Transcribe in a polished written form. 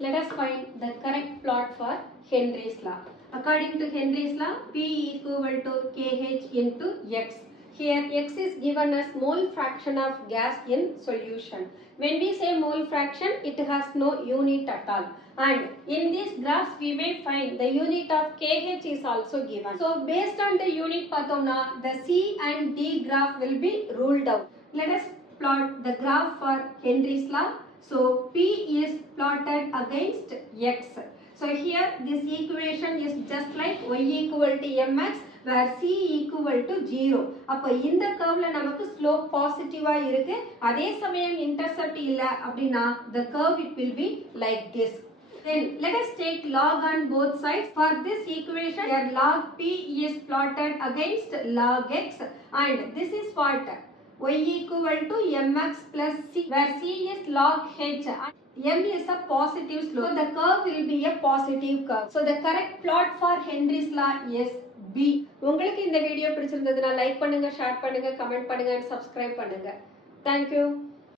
Let us find the correct plot for Henry's law. According to Henry's law, P equal to Kh into X. Here X is given as mole fraction of gas in solution. When we say mole fraction, it has no unit at all. And in these graphs, we may find the unit of Kh is also given. So based on the unit pathona, the C and D graph will be ruled out. Let us plot the graph for Henry's law. So P is plotted against X. So here this equation is just like y equal to mx where c equal to 0. அப்போ இந்த curveல நமக்கு slope positive இருக்கு. அதே சமயம் intercept இல்ல அப்படினா the curve it will be like this. Then let us take log on both sides. For this equation here log p is plotted against log x and this is what? Y equal to mx plus c where c is log h and m is a positive slope. So the curve will be a positive curve. So the correct plot for Henry's law is B. உங்களுக்கு இந்த video பிடிச்சிருந்ததுனா like பண்ணுங்க, share பண்ணுங்க, comment பண்ணுங்க and subscribe பண்ணுங்க. Thank you.